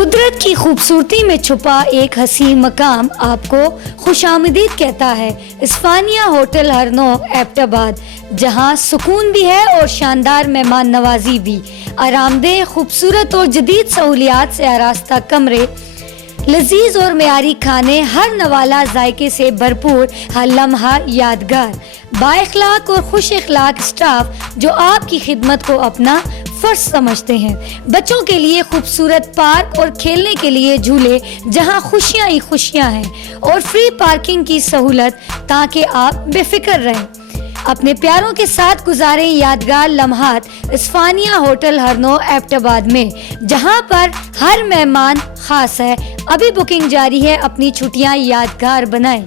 قدرت کی خوبصورتی میں چھپا ایک حسین مقام آپ کو خوش آمدید کہتا ہے۔ اسفانیہ ہوٹل ہرنو ایبٹ آباد، جہاں سکون بھی ہے اور شاندار مہمان نوازی بھی، آرام دہ، خوبصورت اور جدید سہولیات سے آراستہ کمرے، لذیذ اور معیاری کھانے، ہر نوالہ ذائقے سے بھرپور، ہر لمحہ یادگار، با اخلاق اور خوش اخلاق اسٹاف جو آپ کی خدمت کو اپنا فرض سمجھتے ہیں۔ بچوں کے لیے خوبصورت پارک اور کھیلنے کے لیے جھولے جہاں خوشیاں ہی خوشیاں ہیں، اور فری پارکنگ کی سہولت تاکہ آپ بے فکر رہیں۔ اپنے پیاروں کے ساتھ گزاریں یادگار لمحات اسفانیہ ہوٹل ہرنو ایبٹ آباد میں، جہاں پر ہر مہمان خاص ہے۔ ابھی بکنگ جاری ہے، اپنی چھٹیاں یادگار بنائیں۔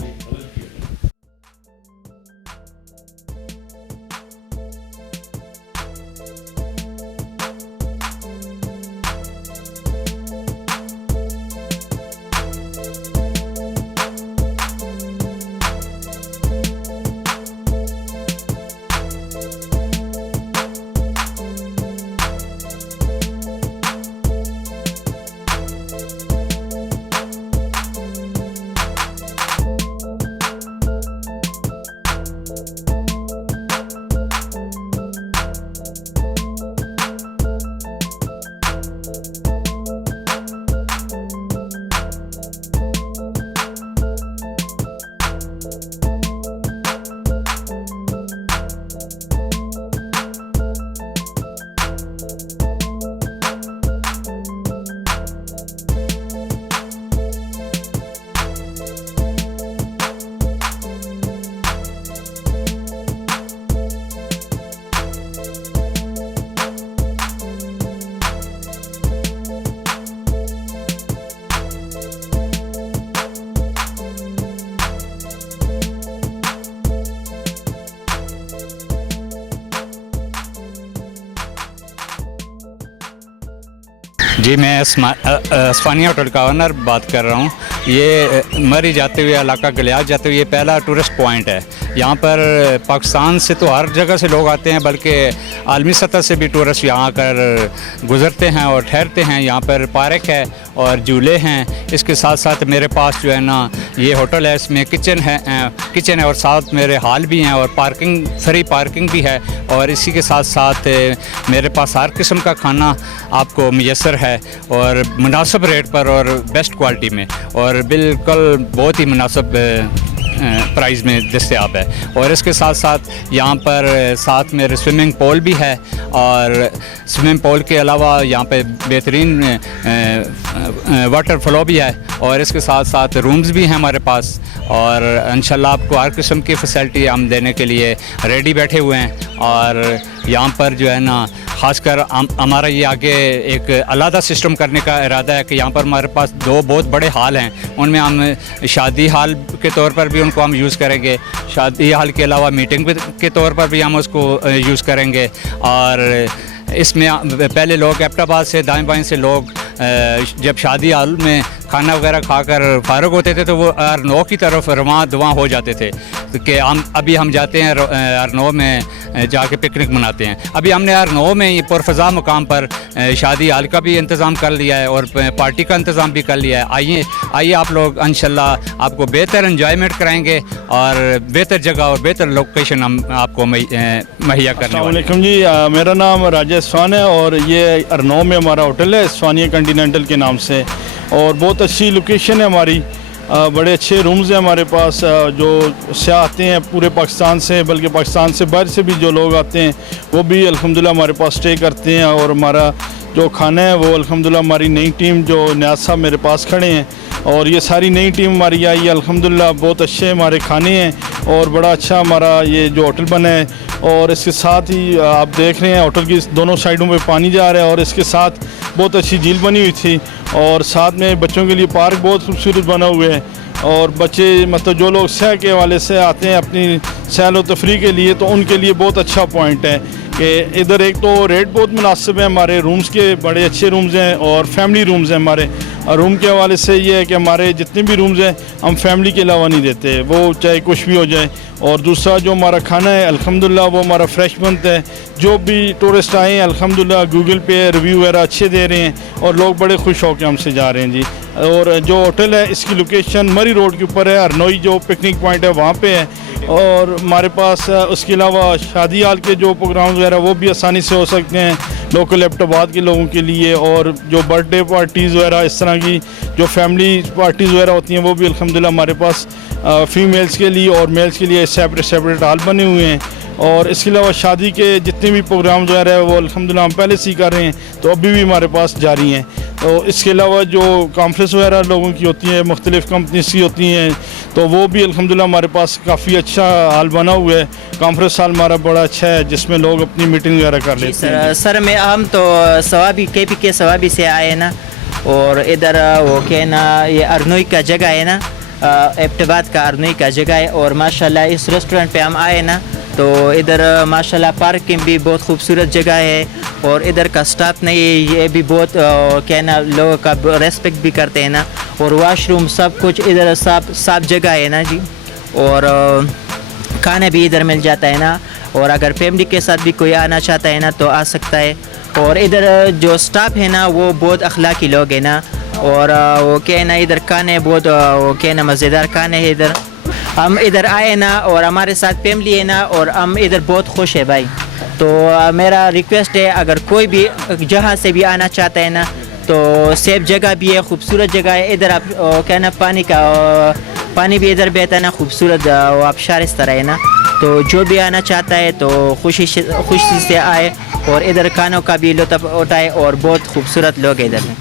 جی، میں اسفانیہ ہوٹل کا آنر بات کر رہا ہوں۔ یہ مری جاتے ہوئے علاقہ گلیاس جاتے ہوئے یہ پہلا ٹورسٹ پوائنٹ ہے۔ یہاں پر پاکستان سے تو ہر جگہ سے لوگ آتے ہیں، بلکہ عالمی سطح سے بھی ٹورسٹ یہاں کر گزرتے ہیں اور ٹھہرتے ہیں۔ یہاں پر پارک ہے اور جھولے ہیں۔ اس کے ساتھ ساتھ میرے پاس جو ہے نا یہ ہوٹل ہے، اس میں کچن ہے اور ساتھ میرے ہال بھی ہیں اور پارکنگ، فری پارکنگ بھی ہے، اور اسی کے ساتھ ساتھ میرے پاس ہر قسم کا کھانا آپ کو میسر ہے اور مناسب ریٹ پر اور بیسٹ کوالٹی میں، اور بالکل بہت ہی مناسب پرائز میں دستیاب ہے۔ اور اس کے ساتھ ساتھ یہاں پر ساتھ میرے سوئمنگ پول بھی ہے، اور سوئمنگ پول کے علاوہ یہاں پہ بہترین واٹر فلو بھی ہے، اور اس کے ساتھ ساتھ رومز بھی ہیں ہمارے پاس، اور انشاءاللہ آپ کو ہر قسم کی فیسلٹی ہم دینے کے لیے ریڈی بیٹھے ہوئے ہیں۔ اور یہاں پر جو ہے نا خاص کر ہمارا یہ آگے ایک علیحدہ سسٹم کرنے کا ارادہ ہے کہ یہاں پر ہمارے پاس 2 بہت بڑے ہال ہیں، ان میں ہم شادی ہال کے طور پر بھی ان کو ہم یوز کریں گے، شادی ہال کے علاوہ میٹنگ کے طور پر بھی ہم اس کو یوز کریں گے۔ اور اس میں پہلے لوگ ایبٹ آباد سے دائیں بائیں سے لوگ جب شادی ہال میں کھانا وغیرہ کھا کر فارغ ہوتے تھے تو وہ ہرنو کی طرف رواں دواں ہو جاتے تھے کہ ہم جاتے ہیں ہرنو میں جا کے پکنک مناتے ہیں۔ ابھی ہم نے ہرنو میں یہ پرفضا مقام پر شادی ہال کا بھی انتظام کر لیا ہے اور پارٹی کا انتظام بھی کر لیا ہے۔ آئیے آپ لوگ انشاءاللہ آپ کو بہتر انجوائمنٹ کرائیں گے اور بہتر جگہ اور بہتر لوکیشن ہم آپ کو مہیا کرنے والے ہیں۔ السلام علیکم جی، میرا نام راجہ اسفان ہے اور یہ ہرنو میں ہمارا ہوٹل ہے اسفانیہ کنٹیننٹل کے نام سے، اور بہت اچھی لوکیشن ہے ہماری۔ بڑے اچھے رومز ہیں ہمارے پاس، جو سیاح آتے ہیں پورے پاکستان سے، بلکہ پاکستان سے باہر سے بھی جو لوگ آتے ہیں وہ بھی الحمدللہ ہمارے پاس اسٹے کرتے ہیں۔ اور ہمارا جو کھانا ہے وہ الحمدللہ ہماری نئی ٹیم جو نیاز صاحب میرے پاس کھڑے ہیں، اور یہ ساری نئی ٹیم ہماری آئی ہے الحمدللہ۔ بہت اچھے ہمارے کھانے ہیں اور بڑا اچھا ہمارا یہ جو ہوٹل بنا ہے، اور اس کے ساتھ ہی آپ دیکھ رہے ہیں ہوٹل کی دونوں سائڈوں پہ پانی جا رہا ہے، اور اس کے ساتھ بہت اچھی جھیل بنی ہوئی تھی، اور ساتھ میں بچوں کے لیے پارک بہت خوبصورت بنا ہوئے ہیں۔ اور بچے مطلب جو لوگ سیاح کے حوالے سے آتے ہیں اپنی سیل و تفریح کے لیے، تو ان کے لیے بہت اچھا پوائنٹ ہے کہ ادھر ایک تو ریٹ بہت مناسب ہے، ہمارے رومز کے بڑے اچھے رومز ہیں اور فیملی رومز ہیں ہمارے، اور روم کے حوالے سے یہ ہے کہ ہمارے جتنے بھی رومز ہیں ہم فیملی کے علاوہ نہیں دیتے، وہ چاہے کچھ بھی ہو جائے. اور دوسرا جو ہمارا کھانا ہے الحمدللہ وہ ہمارا فریش بنتا ہے. جو بھی ٹورسٹ آئے ہیں الحمدللہ گوگل پہ ریویو وغیرہ اچھے دے رہے ہیں اور لوگ بڑے خوش ہو کے ہم سے جا رہے ہیں جی. اور جو ہوٹل ہے اس کی لوکیشن مری روڈ کے اوپر ہے، ہرنوئی جو پکنک پوائنٹ ہے وہاں پہ ہے. اور ہمارے پاس اس کے علاوہ شادی ہال کے جو پروگرامز وغیرہ وہ بھی آسانی سے ہو سکتے ہیں لوکل ایبٹ آباد کے لوگوں کے لیے. اور جو برتھ ڈے پارٹیز وغیرہ اس طرح کی جو فیملی پارٹیز وغیرہ ہوتی ہیں وہ بھی الحمدللہ ہمارے پاس فیمیلز کے لیے اور میلز کے لیے سیپریٹ ہال بنے ہوئے ہیں. اور اس کے علاوہ شادی کے جتنے بھی پروگرامز وغیرہ ہیں وہ الحمدللہ ہم پہلے سے ہی کر رہے ہیں تو ابھی بھی ہمارے پاس جاری ہیں. تو اس کے علاوہ جو کانفرنس وغیرہ لوگوں کی ہوتی ہیں مختلف کمپنیز کی ہوتی ہیں تو وہ بھی الحمدللہ ہمارے پاس کافی اچھا ہال بنا ہوا ہے. کانفرنس ہال ہمارا بڑا اچھا ہے جس میں لوگ اپنی میٹنگ وغیرہ کر لیتے ہیں. سر میں ہم تو ثوابی کے پی کے ثوابی سے آئے نا، اور ادھر وہ کہ نا یہ ارنوئی کا جگہ ہے نا، ایبٹ آباد کا ارنوئی کا جگہ ہے. اور ماشاءاللہ اس ریسٹورنٹ پہ ہم آئے نا تو ادھر ماشاءاللہ پارکنگ بھی بہت خوبصورت جگہ ہے. اور ادھر کا سٹاف نے یہ بھی بہت کہنا لوگوں کا ریسپیکٹ بھی کرتے ہیں نا. اور واش روم سب کچھ ادھر صاف جگہ ہے نا جی. اور کھانا بھی ادھر مل جاتا ہے نا. اور اگر فیملی کے ساتھ بھی کوئی آنا چاہتا ہے نا تو آ سکتا ہے. اور ادھر جو سٹاف ہے نا وہ بہت اخلاقی لوگ ہیں نا. اور وہ کہنا ادھر کھانے بہت وہ کہنا مزیدار کھانے ہے ادھر. ہم ادھر آئے نا اور ہمارے ساتھ فیملی ہے نا اور ہم ادھر بہت خوش ہے بھائی. تو میرا ریکویسٹ ہے اگر کوئی بھی جہاں سے بھی آنا چاہتا ہے نا تو سیف جگہ بھی ہے، خوبصورت جگہ ہے. ادھر آپ کہنا پانی بھی ادھر بہتا ہے نا، خوبصورت آبشار اس طرح ہے نا. تو جو بھی آنا چاہتا ہے تو خوشی سے آئے اور ادھر کھانوں کا بھی لطف اٹھائے. اور بہت خوبصورت لوگ ہیں ادھر میں.